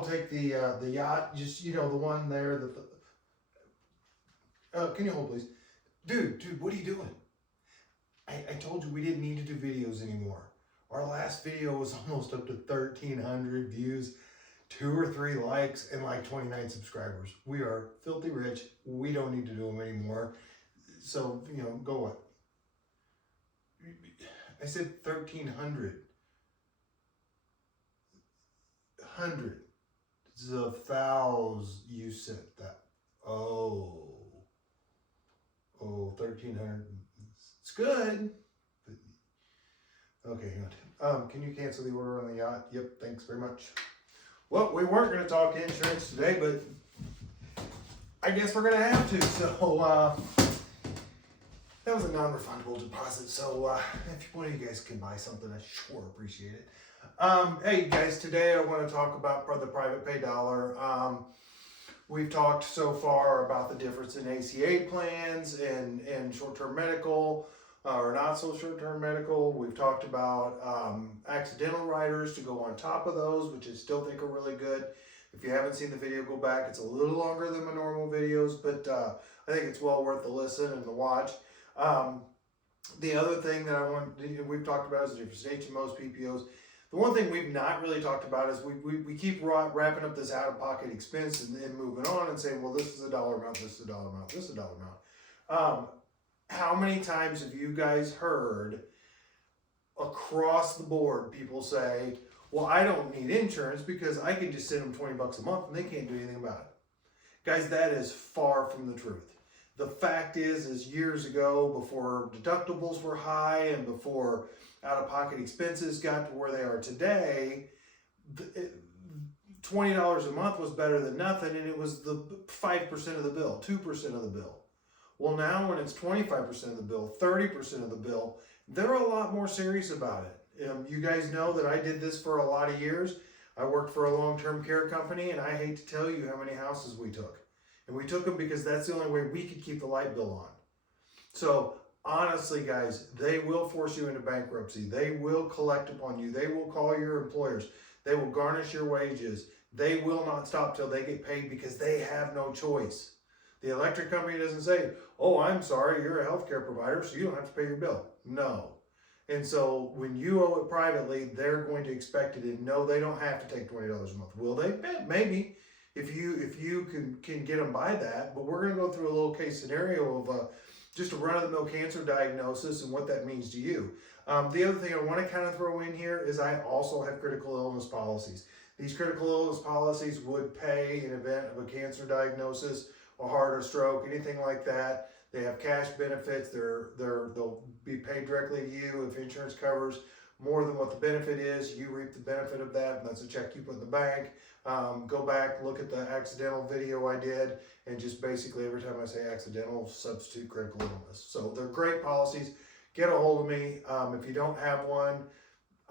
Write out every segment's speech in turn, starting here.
I'll take the yacht, just, you know, the one there that can you hold please? Dude, what are you doing? I told you we didn't need to do videos anymore. Our last video was almost up to 1,300 views, 2 or 3 likes, and like 29 subscribers. We are filthy rich. We don't need to do them anymore. So, you know, go what? I said 1,300. Hundreds of thousands. You said that. Oh, 1,300. It's good. But, okay, hang on. Can you cancel the order on the yacht? Yep, thanks very much. Well, we weren't going to talk insurance today, but I guess we're going to have to. So, that was a non-refundable deposit. So, if one of you guys can buy something, I sure appreciate it. Hey guys, today I want to talk about the private pay dollar. We've talked so far about the difference in ACA plans and short-term medical, or not so short-term medical. We've talked about accidental riders to go on top of those, which I still think are really good. If you haven't seen the video, go back. It's a little longer than my normal videos, but I think it's well worth the listen and the watch. The other thing that we've talked about is the difference in HMOs, PPOs. The one thing we've not really talked about is we keep wrapping up this out-of-pocket expense and then moving on and saying, well, this is a dollar amount, this is a dollar amount, this is a dollar amount. How many times have you guys heard across the board people say, well, I don't need insurance because I can just send them 20 bucks a month and they can't do anything about it? Guys, that is far from the truth. The fact is years ago, before deductibles were high and before out-of-pocket expenses got to where they are today, $20 a month was better than nothing, and it was the 5% of the bill, 2% of the bill. Well, now when it's 25% of the bill, 30% of the bill, they're a lot more serious about it. You guys know that I did this for a lot of years. I worked for a long-term care company, and I hate to tell you how many houses we took. And we took them because that's the only way we could keep the light bill on. So honestly, guys, they will force you into bankruptcy. They will collect upon you. They will call your employers. They will garnish your wages. They will not stop till they get paid because they have no choice. The electric company doesn't say, oh, I'm sorry, you're a healthcare provider, so you don't have to pay your bill. No. And so when you owe it privately, they're going to expect it. And no, they don't have to take $20 a month. Will they? Maybe. If you can get them by that. But we're going to go through a little case scenario of just a run-of-the-mill cancer diagnosis and what that means to you. The other thing I want to kind of throw in here is I also have critical illness policies. These critical illness policies would pay in event of a cancer diagnosis, a heart or stroke, anything like that. They have cash benefits. They'll be paid directly to you if insurance covers more than what the benefit is. You reap the benefit of that, and that's a check you put in the bank. Go back, look at the accidental video I did, and just basically every time I say accidental, substitute critical illness. So they're great policies. Get a hold of me. If you don't have one,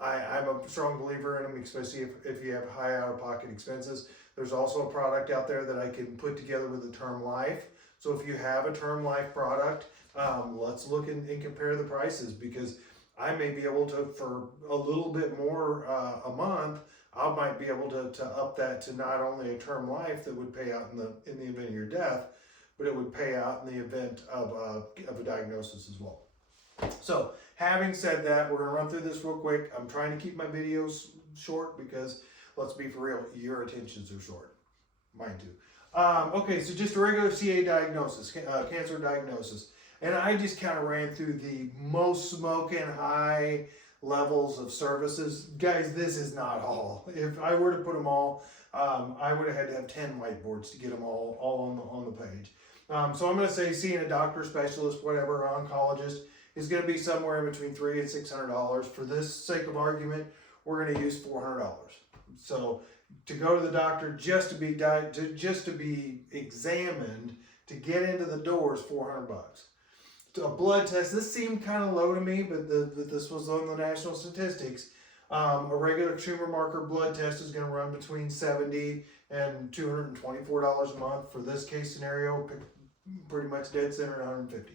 I'm a strong believer in them, especially if you have high out-of-pocket expenses. There's also a product out there that I can put together with a term life. So if you have a term life product, let's look and compare the prices, because I may be able to, for a little bit more a month, I might be able to up that to not only a term life that would pay out in the event of your death, but it would pay out in the event of a diagnosis as well. So having said that, we're going to run through this real quick. I'm trying to keep my videos short because, let's be for real, your attentions are short. Mine too. Okay, so just a regular CA diagnosis, cancer diagnosis. And I just kind of ran through the most smoking high levels of services. Guys, this is not all. If I were to put them all, I would have had to have 10 whiteboards to get them all on the page. So I'm going to say seeing a doctor, specialist, whatever, oncologist is going to be somewhere in between $300 and $600. For this sake of argument, we're going to use $400. So to go to the doctor just to be examined, to get into the door is $400. A blood test, this seemed kind of low to me, but this was on the national statistics. A regular tumor marker blood test is going to run between $70 and $224 a month. For this case scenario, pretty much dead center at $150.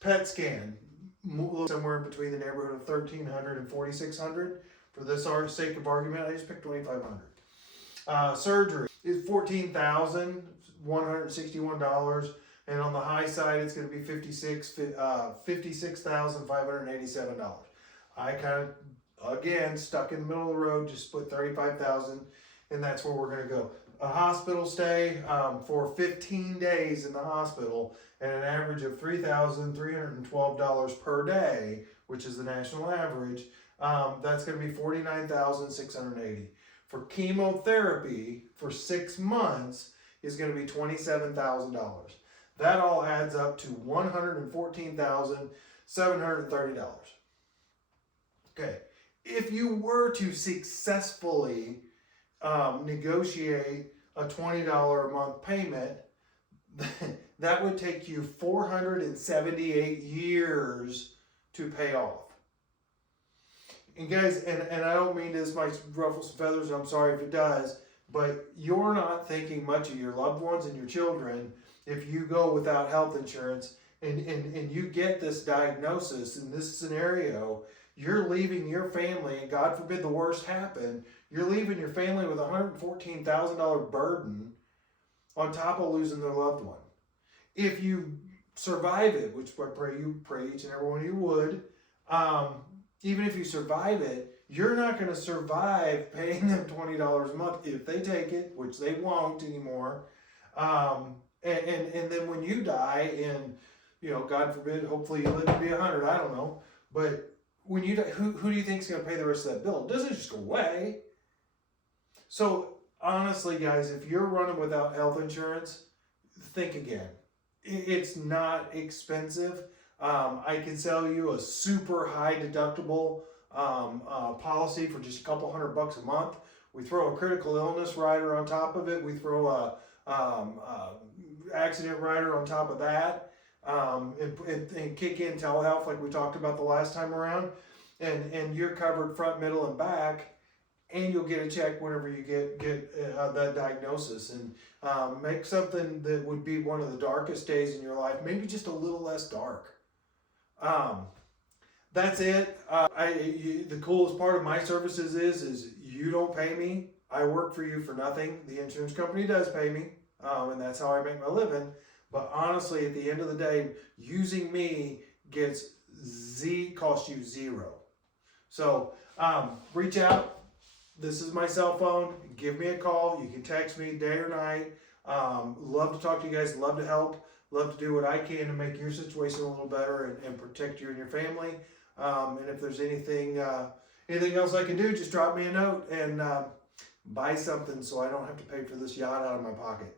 PET scan, somewhere in between the neighborhood of $1,300 and $4,600. For this sake of argument, I just picked $2,500. Surgery is $14,161, and on the high side, it's going to be $56,587. I kind of, again, stuck in the middle of the road, just put $35,000, and that's where we're going to go. A hospital stay for 15 days in the hospital at an average of $3,312 per day, which is the national average. That's going to be $49,680. For chemotherapy for 6 months is going to be $27,000. That all adds up to $114,730. Okay, if you were to successfully negotiate a $20 a month payment, that would take you 478 years to pay off. And guys, and I don't mean this might ruffle some feathers, I'm sorry if it does, but you're not thinking much of your loved ones and your children if you go without health insurance and you get this diagnosis in this scenario. You're leaving your family, and God forbid the worst happen, you're leaving your family with a $114,000 burden on top of losing their loved one. If you survive it, which I pray each and every one of you would, even if you survive it, you're not going to survive paying them $20 a month if they take it, which they won't anymore. And then when you die, and God forbid, hopefully you live to be 100, I don't know, but when you die, who do you think is going to pay the rest of that bill? It doesn't just go away. So honestly, guys, if you're running without health insurance, think again. It's not expensive. I can sell you a super high deductible policy for just a couple $100 a month. We throw a critical illness rider on top of it. We throw a accident rider on top of that, and kick in telehealth like we talked about the last time around, and you're covered front, middle, and back, and you'll get a check whenever you get that diagnosis, and make something that would be one of the darkest days in your life maybe just a little less dark. That's it. The coolest part of my services is you don't pay me. I work for you for nothing. The insurance company does pay me, and that's how I make my living. But honestly, at the end of the day, using me costs you zero. So reach out. This is my cell phone. Give me a call. You can text me day or night. Love to talk to you guys. Love to help. Love to do what I can to make your situation a little better and protect you and your family. And if there's anything else I can do, just drop me a note and buy something so I don't have to pay for this yacht out of my pocket.